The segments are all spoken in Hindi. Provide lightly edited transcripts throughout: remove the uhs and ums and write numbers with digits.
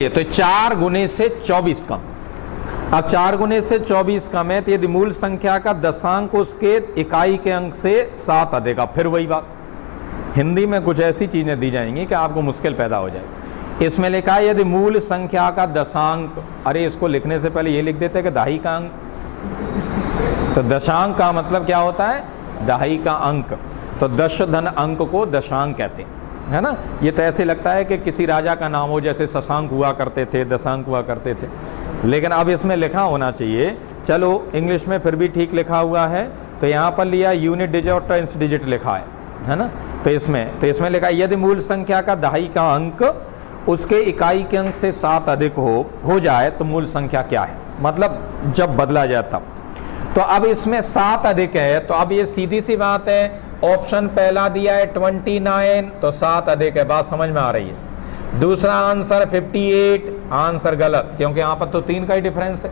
तो 4 गुने से 24 कम। अब 4 गुने से 24 कम है तो यदि मूल संख्या का दशांक उसके इकाई के अंक से 7 अधिक। अब फिर वही बात, हिंदी में कुछ ऐसी चीजें दी जाएंगी कि आपको मुश्किल पैदा हो जाएगी। इसमें लिखा है यदि मूल संख्या का दशांक, अरे इसको लिखने से पहले ये लिख देते हैं कि दहाई का अंक। तो दशांक का मतलब क्या होता है? दहाई का अंक। तो दश धन अंक को दशांक कहते हैं, है ना। ये तो ऐसे लगता है कि किसी राजा का नाम हो, जैसे शशांक हुआ करते थे, दशांक हुआ करते थे, लेकिन अब इसमें लिखा होना चाहिए। चलो इंग्लिश में फिर भी ठीक लिखा हुआ है, तो यहाँ पर लिया यूनिट डिजिट और टेंस डिजिट लिखा है ना। तो इसमें लिखा है यदि मूल संख्या का दहाई का अंक उसके इकाई के अंक से 7 अधिक हो जाए तो मूल संख्या क्या है, मतलब जब बदला जाए तब। तो अब इसमें 7 अधिक है, तो अब ये सीधी सी बात है, ऑप्शन पहला दिया है 29, तो 7 अधिक है, बात समझ में आ रही है। दूसरा आंसर 58, आंसर गलत, क्योंकि यहाँ पर तो 3 का ही डिफरेंस है,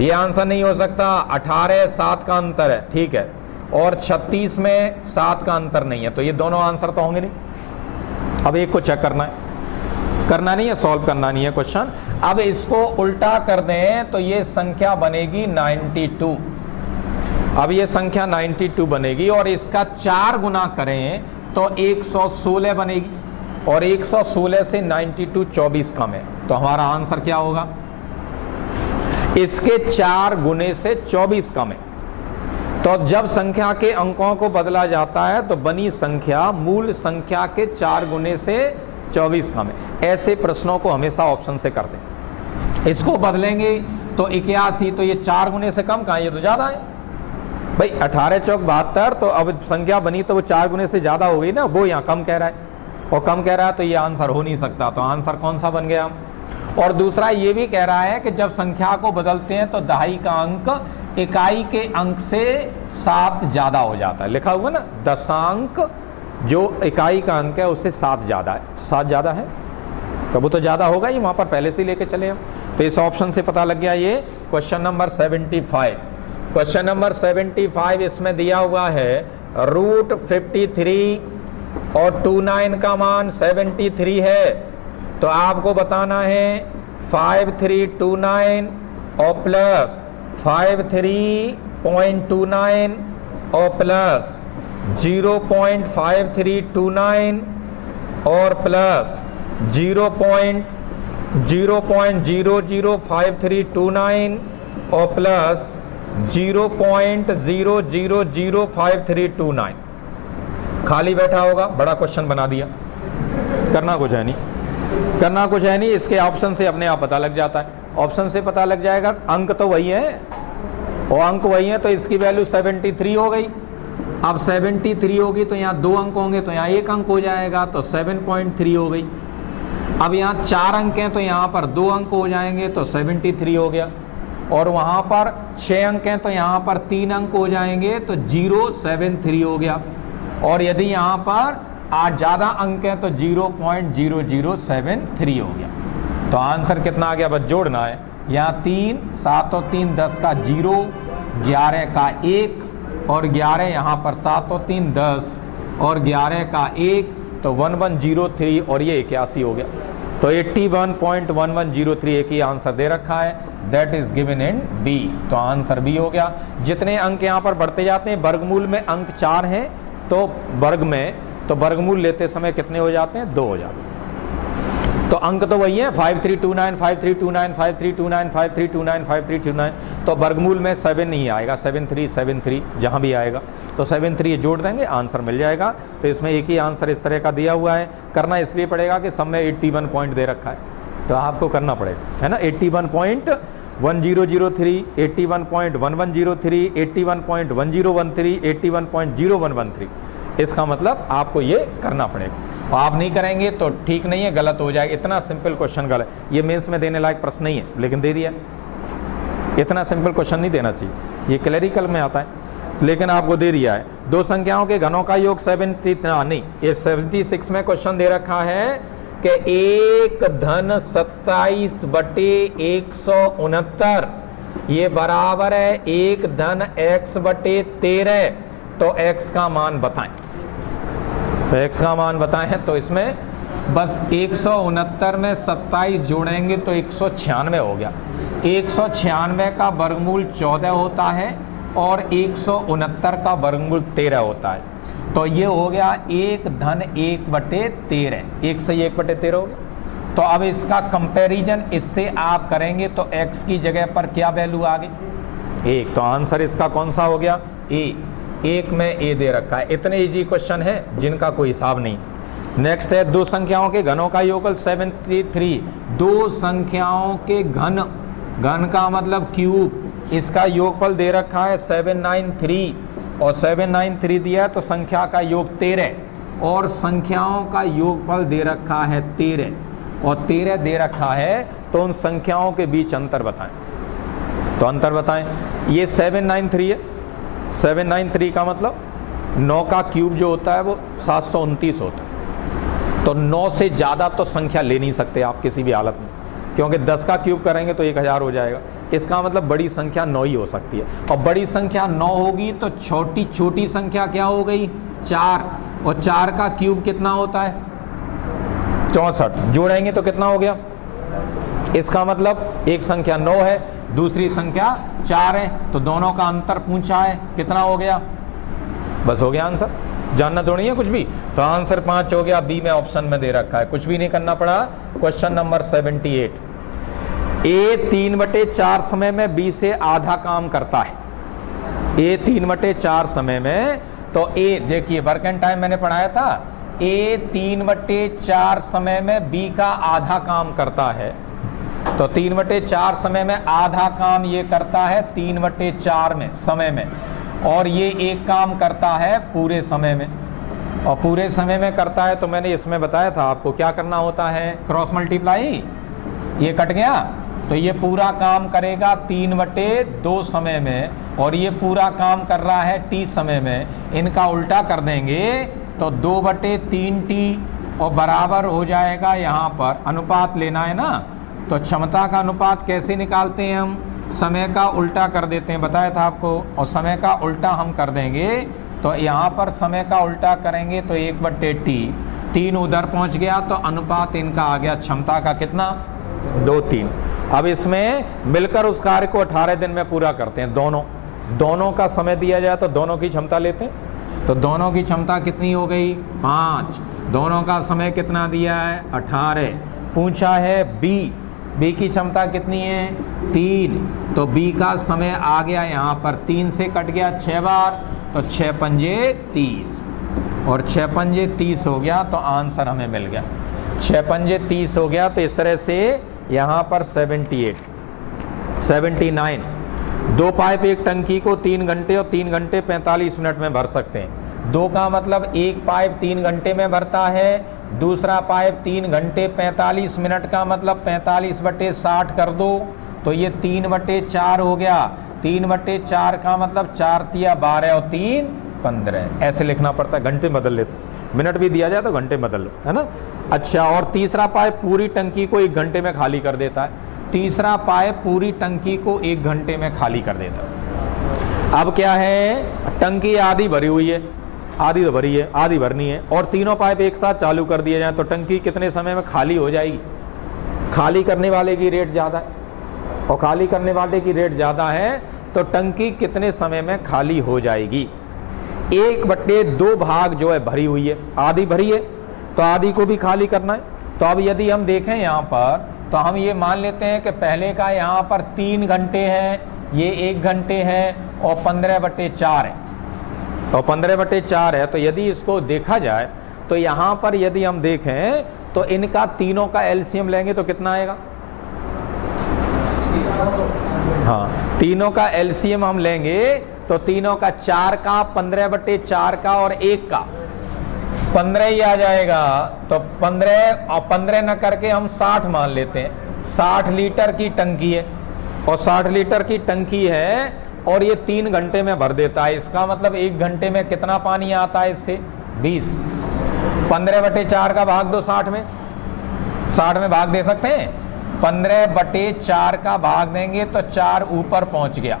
ये आंसर नहीं हो सकता। 18 7 का अंतर है, ठीक है, और 36 में 7 का अंतर नहीं है, तो ये दोनों आंसर तो होंगे नहीं। अब एक को चेक करना नहीं है, सॉल्व करना नहीं है क्वेश्चन। अब इसको उल्टा कर दें तो ये संख्या बनेगी 92। अब ये संख्या 92 बनेगी और इसका 4 गुना करें तो 116 बनेगी, और 116 से 92 24 कम है, तो हमारा आंसर क्या होगा? इसके 4 गुने से 24 कम है। तो जब संख्या के अंकों को बदला जाता है तो बनी संख्या मूल संख्या के 4 गुने से 24 कम है। ऐसे प्रश्नों को हमेशा ऑप्शन से करते हैं। इसको बदलेंगे तो 81, तो ये 4 गुने से कम कहाँ, ये तो ज्यादा है भाई। 18 चौक 72, तो अब संख्या बनी तो वो 4 गुने से ज्यादा हो गई ना, वो यहाँ कम कह रहा है, और कम कह रहा है तो ये आंसर हो नहीं सकता। तो आंसर कौन सा बन गया? और दूसरा ये भी कह रहा है कि जब संख्या को बदलते हैं तो दहाई का अंक इकाई के अंक से 7 ज्यादा हो जाता है। लिखा हुआ ना, दशांक जो इकाई का अंक है उससे 7 ज्यादा है। 7 ज्यादा है तो वो तो ज्यादा होगा ही, वहां पर पहले से लेके चले हम। तो इस ऑप्शन से पता लग गया। ये क्वेश्चन नंबर 75। क्वेश्चन नंबर 75 इसमें दिया हुआ है √53 और 29 का मान 73 है, तो आपको बताना है 5329 और प्लस 53.29 और प्लस 0.5329 और प्लस 0.005329 और प्लस 0.000539। खाली बैठा होगा, बड़ा क्वेश्चन बना दिया। करना कुछ है नहीं, इसके ऑप्शन से अपने आप पता लग जाता है। ऑप्शन से पता लग जाएगा, अंक तो वही है, और अंक वही है, तो इसकी वैल्यू 73 हो गई। अब 73 होगी तो यहाँ 2 अंक होंगे, तो यहाँ 1 अंक हो जाएगा, तो 7.3 हो गई। अब यहाँ 4 अंक हैं तो यहाँ पर 2 अंक हो जाएंगे, तो 73 हो गया। और वहाँ पर 6 अंक हैं तो यहाँ पर 3 अंक हो जाएंगे, तो 073 हो गया। और यदि यहाँ पर 8 ज़्यादा अंक हैं तो 0.0073 हो गया। तो आंसर कितना आ गया? बस जोड़ना है। यहाँ 3 7 और 3 10 का 0, 11 का 1 और 11, यहाँ पर 7 और 3 10 और 11 का 1, तो 1103 और ये 81 हो गया। तो 81.1103 एक ही आंसर दे रखा है, that is given in B. तो आंसर बी हो गया। जितने अंक यहाँ पर बढ़ते जाते हैं, वर्गमूल में अंक 4 हैं तो वर्गमूल लेते समय कितने हो जाते हैं? 2 हो जाते हैं। तो अंक तो वही है 5329 5329 5329 5329 5329, तो वर्गमूल में 7 नहीं आएगा, 73 जहाँ भी आएगा तो 73 जोड़ देंगे, आंसर मिल जाएगा। तो इसमें एक ही आंसर इस तरह का दिया हुआ है। करना इसलिए पड़ेगा कि सब में 81 पॉइंट दे रखा है, तो आपको करना पड़ेगा, है ना। 81.1003 81.1103 81.1013 81.0113, इसका मतलब आपको ये करना पड़ेगा। आप नहीं करेंगे तो ठीक नहीं है, गलत हो जाएगा। इतना सिंपल क्वेश्चन गलत, ये मेंस में देने लायक प्रश्न नहीं है, लेकिन दे दिया। इतना सिंपल क्वेश्चन नहीं देना चाहिए, ये क्लरिकल में आता है, लेकिन आपको दे दिया है। 2 संख्याओं के घनों का योग 76 में क्वेश्चन दे रखा है कि 1 धन 27/169 ये बराबर है 1 धन x/13, तो x का मान बताएं। तो x का मान बताएं, तो इसमें बस 169 में 27 जोड़ेंगे तो 196 हो गया। 196 का वर्गमूल 14 होता है और 169 का वर्गमूल 13 होता है। तो ये हो गया 1/1/13, 1 से 1/13 हो गया। तो अब इसका कंपैरिजन इससे आप करेंगे तो x की जगह पर क्या वैल्यू आ गई? 1। तो आंसर इसका कौन सा हो गया? ए। 1 में ए दे रखा है। इतने इजी क्वेश्चन है जिनका कोई हिसाब नहीं। नेक्स्ट है दो संख्याओं के घनों का योगफल 73। दो संख्याओं के घन, घन का मतलब क्यूब, इसका योगफल दे रखा है 793 और 793 दिया है तो संख्या का योग 13 और संख्याओं का योगफल दे रखा है 13 और 13 दे रखा है। तो उन संख्याओं के बीच अंतर बताएं। तो अंतर बताएं। ये 793 है। 793 का मतलब 9 का क्यूब जो होता है वो 729 होता है। तो 9 से ज़्यादा तो संख्या ले नहीं सकते आप किसी भी हालत में, क्योंकि 10 का क्यूब करेंगे तो 1000 हो जाएगा। इसका मतलब बड़ी संख्या 9 ही हो सकती है और बड़ी संख्या 9 होगी तो छोटी छोटी संख्या क्या हो गई? 4। और 4 का क्यूब कितना होता है? 64। जोड़ेंगे तो कितना हो गया? इसका मतलब एक संख्या 9 है, दूसरी संख्या 4 है, तो दोनों का अंतर पूछा है, कितना हो गया? बस हो गया आंसर। जानना तो नहीं है कुछ भी। तो आंसर 5 हो गया। बी में ऑप्शन में दे रखा है, कुछ भी नहीं करना पड़ा। Question number 78। ए 3/4 समय में बी से आधा काम करता है। ए 3/4 समय में, तो ए देखिए वर्क एंड टाइम मैंने पढ़ाया था। ए 3/4 समय में बी का आधा काम करता है। तो 3/4 समय में आधा काम ये करता है 3/4 में समय में, और ये एक काम करता है पूरे समय में। और पूरे समय में करता है तो मैंने इसमें बताया था आपको क्या करना होता है, क्रॉस मल्टीप्लाई। ये कट गया तो ये पूरा काम करेगा 3/2 समय में, और ये पूरा काम कर रहा है t समय में। इनका उल्टा कर देंगे तो 2/3t और बराबर हो जाएगा। यहाँ पर अनुपात लेना है ना, तो क्षमता का अनुपात कैसे निकालते हैं हम? समय का उल्टा कर देते हैं, बताया था आपको। और समय का उल्टा हम कर देंगे तो यहाँ पर समय का उल्टा करेंगे तो 1/t, 3 उधर पहुँच गया तो अनुपात इनका आ गया क्षमता का कितना? 2/3। अब इसमें मिलकर उस कार्य को 18 दिन में पूरा करते हैं। दोनों का समय दिया जाए तो दोनों की क्षमता लेते हैं। तो दोनों की क्षमता कितनी हो गई? 5। दोनों का समय कितना दिया है? 18। पूछा है बी की क्षमता कितनी है? 3। तो बी का समय आ गया यहाँ पर 3 से कट गया 6 बार, तो 6 पंजे 30 और 6 पंजे 30 हो गया तो आंसर हमें मिल गया। 6 पंजे 30 हो गया। तो इस तरह से यहाँ पर 78, 79। 2 पाइप एक टंकी को 3 घंटे और 3 घंटे 45 मिनट में भर सकते हैं। 2 का मतलब एक पाइप 3 घंटे में भरता है, दूसरा पाइप 3 घंटे 45 मिनट का मतलब 45/60 कर दो तो ये 3/4 हो गया। 3/4 का मतलब 4 तिया 12 और 3 15। ऐसे लिखना पड़ता है, घंटे बदल लेते। मिनट भी दिया जाए तो घंटे बदल लो, है ना। अच्छा, और तीसरा पाइप पूरी टंकी को 1 घंटे में खाली कर देता है। तीसरा पाइप पूरी टंकी को 1 घंटे में खाली कर देता है। अब क्या है, टंकी आधी भरी हुई है, आधी तो भरी है, आधी भरनी है, और तीनों पाइप एक साथ चालू कर दिए जाए तो टंकी कितने समय में खाली हो जाएगी? खाली करने वाले की रेट ज़्यादा है, और खाली करने वाले की रेट ज़्यादा है तो टंकी कितने समय में खाली हो जाएगी? 1/2 भाग जो है भरी हुई है, आधी भरी है तो आधी को भी खाली करना है। तो अब यदि हम देखें यहाँ पर तो हम ये मान लेते हैं कि पहले का यहाँ पर 3 घंटे है, ये 1 घंटे है और 15/4 है। तो 15/4 है, तो यदि इसको देखा जाए तो यहाँ पर यदि हम देखें तो इनका तीनों का एलसीएम लेंगे तो कितना आएगा? हाँ, तीनों का एलसीएम हम लेंगे तो तीनों का 4 का, 15/4 का और 1 का 15 ही आ जाएगा। तो 15 और 15 न करके हम 60 मान लेते हैं। 60 लीटर की टंकी है और 60 लीटर की टंकी है और ये 3 घंटे में भर देता है। इसका मतलब 1 घंटे में कितना पानी आता है इससे? 20। 15/4 का भाग दो 60 में, 60 में भाग दे सकते हैं। 15/4 का भाग देंगे तो 4 ऊपर पहुंच गया।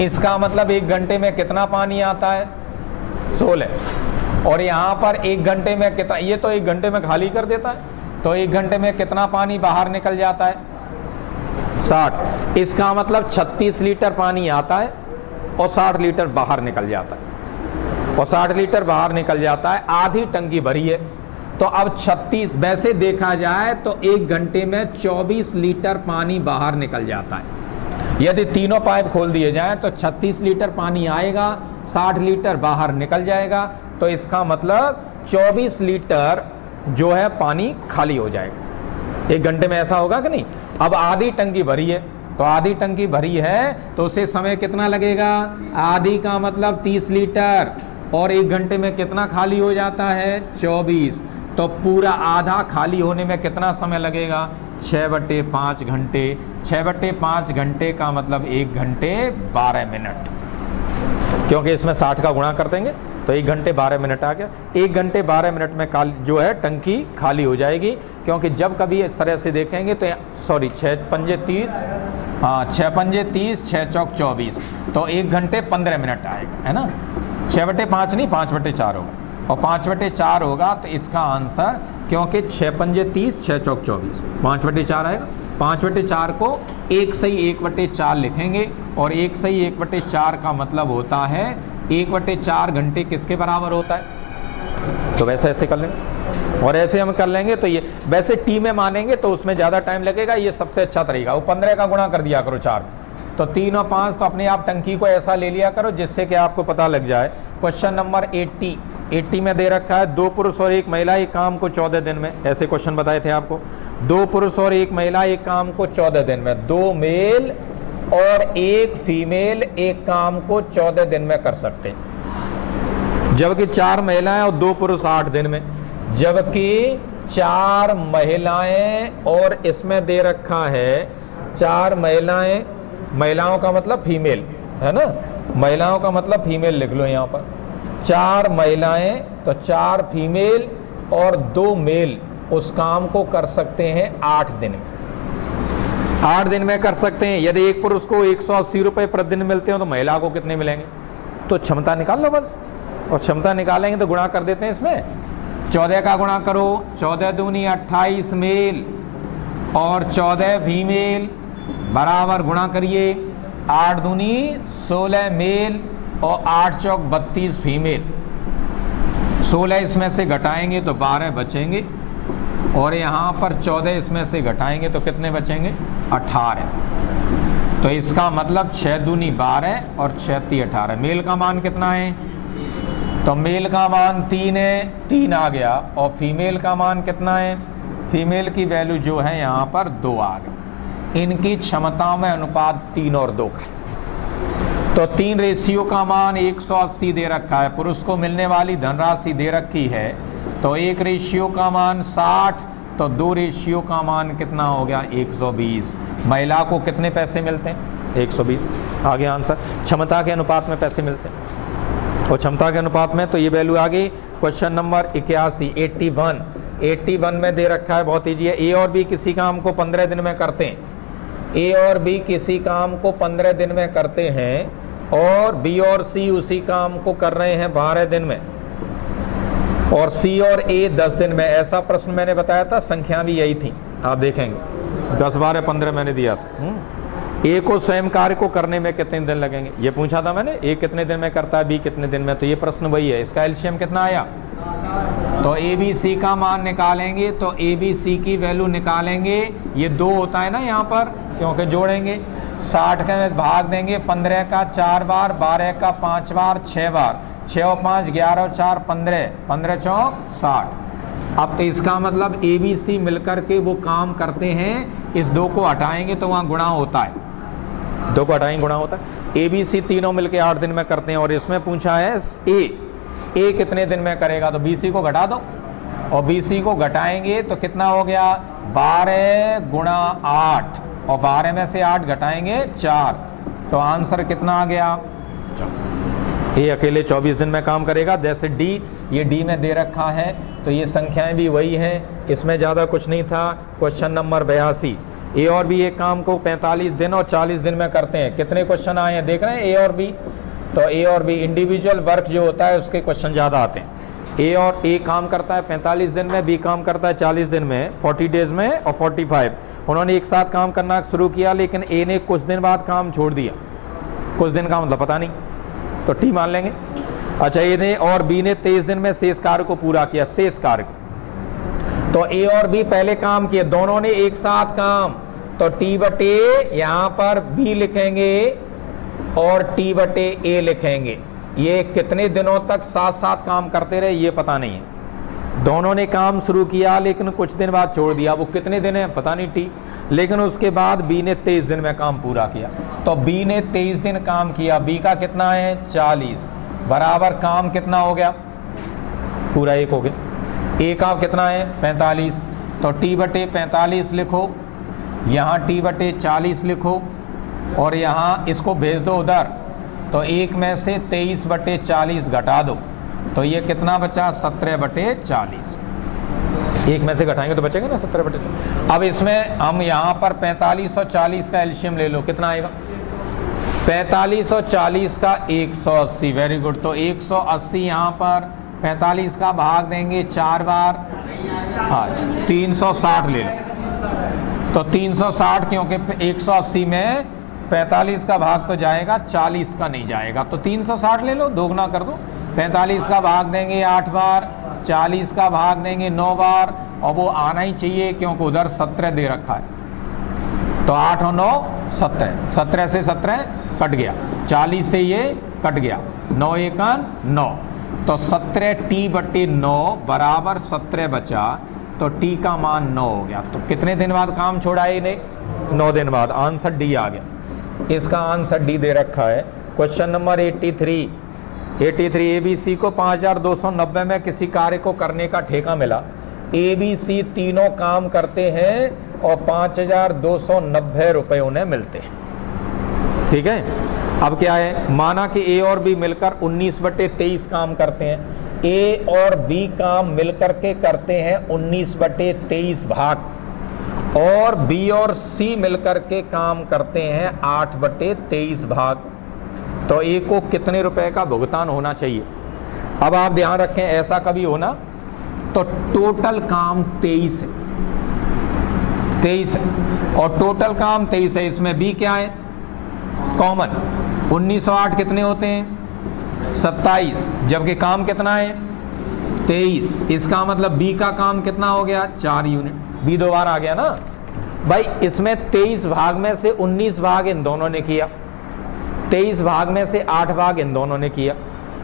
इसका मतलब 1 घंटे में कितना पानी आता है? 16। और यहाँ पर 1 घंटे में कितना, ये तो 1 घंटे में खाली कर देता है, तो 1 घंटे में कितना पानी बाहर निकल जाता है 60। इसका मतलब 36 लीटर पानी आता है और 60 लीटर बाहर निकल जाता है, और 60 लीटर बाहर निकल जाता है, आधी टंकी भरी है। तो अब 36, वैसे देखा जाए तो 1 घंटे में 24 लीटर पानी बाहर निकल जाता है। यदि तीनों पाइप खोल दिए जाएं तो 36 लीटर पानी आएगा, 60 लीटर बाहर निकल जाएगा, तो इसका मतलब 24 लीटर जो है पानी खाली हो जाएगा 1 घंटे में। ऐसा होगा कि नहीं? अब आधी टंकी भरी है, तो आधी टंकी भरी है तो उसे समय कितना लगेगा? आधी का मतलब 30 लीटर, और 1 घंटे में कितना खाली हो जाता है? 24। तो पूरा आधा खाली होने में कितना समय लगेगा? 6/5 घंटे। 6/5 घंटे का मतलब 1 घंटे 12 मिनट, क्योंकि इसमें 60 का गुणा कर देंगे तो 1 घंटे 12 मिनट आ गया। 1 घंटे 12 मिनट में जो है टंकी खाली हो जाएगी, क्योंकि जब कभी इस तरह से देखेंगे तो सॉरी 6 पंजे 30, हाँ 6 पंजे 30, 6 चौक 24, तो 1 घंटे 15 मिनट आएगा, है ना। 6/5 नहीं, 5/4 होगा, और 5/4 होगा तो इसका आंसर, क्योंकि 6 पंजे 30, 6 चौक 24, 5/4 आएगा। 5/4 को 1 सही 1/4 लिखेंगे, और 1 सही 1/4 का मतलब होता है 1/4 घंटे किसके बराबर होता है? तो वैसे ऐसे कर लेंगे, और ऐसे हम कर लेंगे तो ये वैसे टी में मानेंगे तो उसमें ज़्यादा टाइम लगेगा, ये सबसे अच्छा तरीका। वो 15 का गुणा कर दिया करो 4, तो 3 और 5, तो अपने आप टंकी को ऐसा ले लिया करो जिससे कि आपको पता लग जाए। क्वेश्चन नंबर 80 में दे रखा है 2 पुरुष और 1 महिला एक काम को 14 दिन में, ऐसे क्वेश्चन बताए थे आपको। 2 पुरुष और 1 महिला एक काम को 14 दिन में, 2 मेल और 1 फीमेल एक काम को 14 दिन में कर सकते हैं, जबकि 4 महिलाएं और 2 पुरुष 8 दिन में, जबकि 4 महिलाएं और इसमें दे रखा है 4 महिलाएं, महिलाओं का मतलब फीमेल है ना, महिलाओं का मतलब फीमेल लिख लो यहाँ पर। 4 महिलाएं तो 4 फीमेल और 2 मेल उस काम को कर सकते हैं 8 दिन में, 8 दिन में कर सकते हैं। यदि एक पुरुष को 180 रुपये प्रतिदिन मिलते हैं तो महिला को कितने मिलेंगे? तो क्षमता निकाल लो बस, और क्षमता निकालेंगे तो गुणा कर देते हैं इसमें। 14 का गुणा करो, 14 दूनी 28 मेल और 14 फीमेल बराबर गुणा करिए 8 दूनी 16 मेल और 8 चौक 32 फीमेल। 16 इसमें से घटाएंगे तो 12 बचेंगे, और यहाँ पर 14 इसमें से घटाएंगे तो कितने बचेंगे? 18। तो इसका मतलब 6 दूनी 12 और 6 ती 18। मेल का मान कितना है? तो मेल का मान 3 है, 3 आ गया, और फीमेल का मान कितना है? फीमेल की वैल्यू जो है यहाँ पर 2 आ गई। इनकी क्षमता में अनुपात 3 और 2 का है। तो 3 रेशियो का मान 180 दे रखा है, पुरुष को मिलने वाली धनराशि दे रखी है, तो 1 रेशियो का मान 60, तो 2 रेशियो का मान कितना हो गया? 120। महिला को कितने पैसे मिलते हैं? 120। आगे आंसर, क्षमता के अनुपात में पैसे मिलते हैं, और क्षमता के अनुपात में तो ये वैल्यू आ गई। क्वेश्चन नंबर 81, 81 में दे रखा है, बहुत ईजी है। ए और बी किसी काम को 15 दिन में करते हैं, ए और बी किसी काम को 15 दिन में करते हैं, और बी और सी उसी काम को कर रहे हैं 12 दिन में, और सी और ए 10 दिन में। ऐसा प्रश्न मैंने बताया था, संख्या भी यही थी, आप देखेंगे 10, 12, 15 मैंने दिया था। ए को स्वयं कार्य को करने में कितने दिन लगेंगे, ये पूछा था मैंने। ए कितने दिन में करता है, बी कितने दिन में, तो ये प्रश्न वही है। इसका एलसीएम कितना आया? तो ए बी सी का मान निकालेंगे, तो ए बी सी की वैल्यू निकालेंगे, ये 2 होता है ना यहाँ पर, क्योंकि जोड़ेंगे। 60 के में भाग देंगे, 15 का 4 बार, 12 का 5 बार, 6 बार, 6 और 5 11 और 4 15, 15 चौक 60। अब तो इसका मतलब ए बी सी मिलकर के वो काम करते हैं, इस 2 को हटाएंगे तो वहाँ गुणा होता है, 2 को हटाएंगे गुणा होता है। ए बी सी तीनों मिलके 8 दिन में करते हैं, और इसमें पूछा है ए कितने दिन में करेगा, तो बी सी को घटा दो, और बी सी को घटाएंगे तो कितना हो गया? 12 गुणा 8, और 12 में से 8 घटाएंगे 4, तो आंसर कितना आ गया? ए अकेले 24 दिन में काम करेगा। जैसे डी, ये डी में दे रखा है, तो ये संख्याएं भी वही हैं, इसमें ज़्यादा कुछ नहीं था। क्वेश्चन नंबर 82, ए और बी एक काम को 45 दिन और 40 दिन में करते हैं। कितने क्वेश्चन आए हैं देख रहे हैं? ए और बी, तो ए और बी इंडिविजुअल वर्क जो होता है उसके क्वेश्चन ज़्यादा आते हैं। ए और ए काम करता है 45 दिन में, बी काम करता है 40 दिन में, 40 डेज में और 45। उन्होंने एक साथ काम करना शुरू किया, लेकिन ए ने कुछ दिन बाद काम छोड़ दिया। कुछ दिन का मतलब पता नहीं, तो टी मान लेंगे। अच्छा, ए ने और बी ने 23 दिन में शेष कार्य को पूरा किया, शेष कार्य को। तो ए और बी पहले काम किए, दोनों ने एक साथ काम, तो टी बटे यहाँ पर बी लिखेंगे और टी बटे ए लिखेंगे। ये कितने दिनों तक साथ साथ काम करते रहे ये पता नहीं है। दोनों ने काम शुरू किया लेकिन कुछ दिन बाद छोड़ दिया, वो कितने दिन है पता नहीं टी, लेकिन उसके बाद बी ने 23 दिन में काम पूरा किया। तो बी ने 23 दिन काम किया, बी का कितना है 40, बराबर काम कितना हो गया पूरा 1 हो गया। ए का कितना है 45, तो टी बटे 45 लिखो, यहाँ टी बटे 40 लिखो और यहाँ इसको भेज दो उधर, तो 1 में से 23 बटे 40 घटा दो, तो ये कितना बचा 17 बटे 40। 1 में से घटाएंगे तो बचेगा ना 17 बटे 40। अब इसमें हम यहाँ पर 45 और 40 का एलसीएम ले लो, कितना आएगा 45 और 40 का 180। वेरी गुड, तो 180 यहाँ पर 45 का भाग देंगे 4 बार, हाँ 360 ले लो, तो 360 क्योंकि 180 में 45 का भाग तो जाएगा 40 का नहीं जाएगा, तो 360 ले लो, दोगुना कर दो। 45 का भाग देंगे 8 बार, 40 का भाग देंगे 9 बार, और वो आना ही चाहिए क्योंकि उधर 17 दे रखा है। तो 8 और 9 17, 17 से 17 कट गया, 40 से ये कट गया, 9 1 9, तो 17 टी बटे 9 बराबर 17 बचा, तो टी का मान 9 हो गया। तो कितने दिन बाद काम छोड़ा इन्हें 9 दिन बाद। आंसर डी आ गया, इसका आंसर डी दे रखा है। Question number 83 A B C को 5290 में किसी कार्य को करने का ठेका मिला। ए बी सी तीनों काम करते हैं और 5290 रुपए उन्हें मिलते हैं। ठीक है, अब क्या है, माना कि ए और बी मिलकर 19 बटे 23 काम करते हैं। ए और बी काम मिलकर के करते हैं 19 बटे 23 भाग, और बी और सी मिलकर के काम करते हैं 8 बटे 23 भाग। तो ए को कितने रुपए का भुगतान होना चाहिए। अब आप ध्यान रखें, ऐसा कभी होना तो टोटल काम 23 है, 23 है और टोटल काम 23 है। इसमें बी क्या है कॉमन, 1908 कितने होते हैं 27, जबकि काम कितना है 23। इसका मतलब बी का काम कितना हो गया 4 यूनिट, बी 2 बार आ गया ना भाई। इसमें 23 भाग में से 19 भाग इन दोनों ने किया, 23 भाग में से 8 भाग इन दोनों ने किया,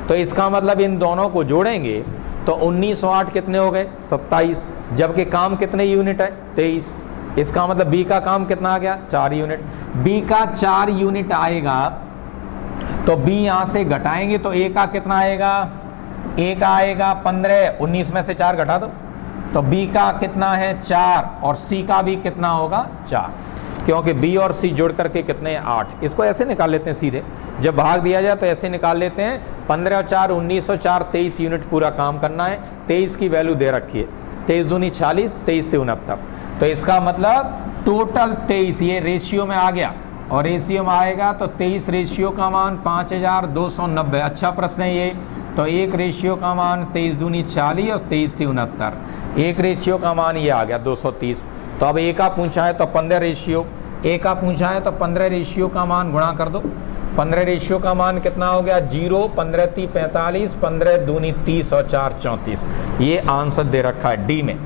तो इसका मतलब इन दोनों को जोड़ेंगे तो 1908 कितने हो गए 27, जबकि काम कितने यूनिट है 23। इसका मतलब बी का काम कितना आ गया 4 यूनिट। बी का 4 यूनिट आएगा तो बी यहां से घटाएंगे तो ए का कितना आएगा, ए का आएगा 15, 19 में से 4 घटा दो, तो बी का कितना है 4 और सी का भी कितना होगा 4, क्योंकि बी और सी जोड़ करके कितने 8। इसको ऐसे निकाल लेते हैं सीधे, जब भाग दिया जाए तो ऐसे निकाल लेते हैं। 15 और 4 1904, 23 यूनिट पूरा काम करना है। 23 की वैल्यू दे रखी है, 23 दूनी 40, 23 से 69, तो इसका मतलब टोटल 23 ये रेशियो में आ गया, और रेशियो में आएगा तो 23 रेशियो का मान 5290। अच्छा प्रश्न है ये। तो एक रेशियो का मान 23 दूनी 40 और 23 से 69, एक रेशियो का मान ये आ गया 230। तो अब ए का पूछा है तो 15 रेशियो, ए का पूछा है तो 15 रेशियो का मान गुणा कर दो। 15 रेशियो का मान कितना हो गया 0, 15 × 3 = 45, 15 दूनी 30 और 4 = 34। ये आंसर दे रखा है डी में,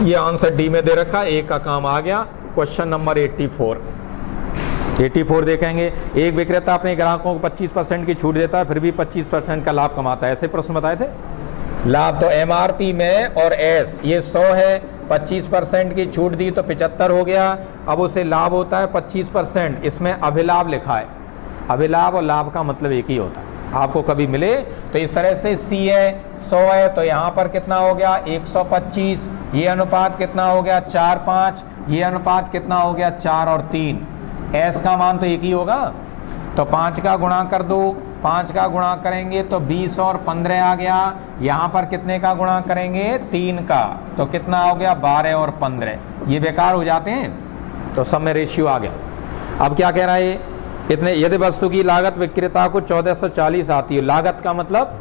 ये आंसर डी में दे रखा है। ए का काम आ गया। क्वेश्चन नंबर 84 देखेंगे। एक विक्रेता अपने ग्राहकों को 25% की छूट देता है, फिर भी 25% का लाभ कमाता है। ऐसे प्रश्न बताए थे। लाभ तो एमआरपी में और एस ये 100 है, 25% की छूट दी तो 75 हो गया। अब उसे लाभ होता है 25%, इसमें अभिलाभ लिखा है। अभिलाभ और लाभ का मतलब एक ही होता है, आपको कभी मिले तो इस तरह से सी है 100 है तो यहाँ पर कितना हो गया 125, ये अनुपात कितना हो गया 4 5, ये अनुपात कितना हो गया 4 और 3। एस का मान तो एक ही होगा, तो 5 का गुणा कर दो, 5 का गुणा करेंगे तो 20 और 15 आ गया। यहाँ पर कितने का गुणा करेंगे 3 का, तो कितना हो गया 12 और 15, ये बेकार हो जाते हैं, तो सब में रेशियो आ गया। अब क्या कह रहा है, इतने यदि वस्तु की लागत विक्रेता को 1440 आती है, लागत का मतलब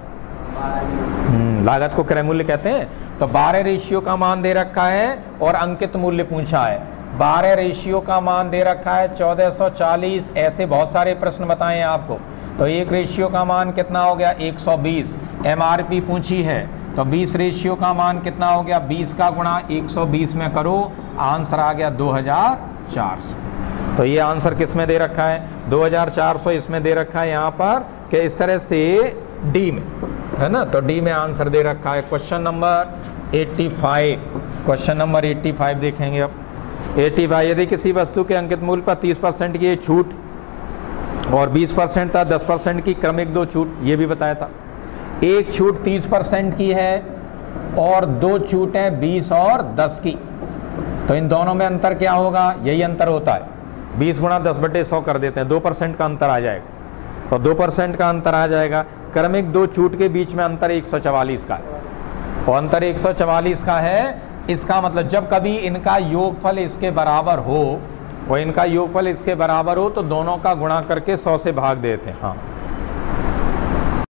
लागत को क्रय मूल्य कहते हैं। तो 12 रेशियो का मान दे रखा है और अंकित मूल्य पूछा है। 12 रेशियो का मान दे रखा है 1440। ऐसे बहुत सारे प्रश्न बताए हैं आपको। तो 1 रेशियो का मान कितना हो गया 120। MRP पूछी है तो 20 रेशियो का मान कितना हो गया 20 का गुणा 120 में करो, आंसर आ गया 2400। तो ये आंसर किस में दे रखा है 2400 इसमें दे रखा है यहाँ पर कि इस तरह से डी में, है ना। तो डी में आंसर दे रखा है। क्वेश्चन नंबर 85, क्वेश्चन नंबर 85 देखेंगे अब। 85, यदि किसी वस्तु के अंकित मूल्य पर 30% की छूट और 20% था, 10% की क्रमिक 2 छूट, ये भी बताया था। एक छूट 30% की है और 2 छूटें 20 और 10 की, तो इन दोनों में अंतर क्या होगा, यही अंतर होता है। 20 गुणा 10/100 कर देते हैं, 2% का अंतर आ जाएगा। तो 2% का अंतर आ जाएगा। क्रमिक 2 छूट के बीच में अंतर 144 का है, और अंतर 144 का है। इसका मतलब जब कभी इनका योगफल इसके बराबर हो, और इनका योगफल इसके बराबर हो, तो दोनों का गुणा करके 100 से भाग देते हैं। हाँ,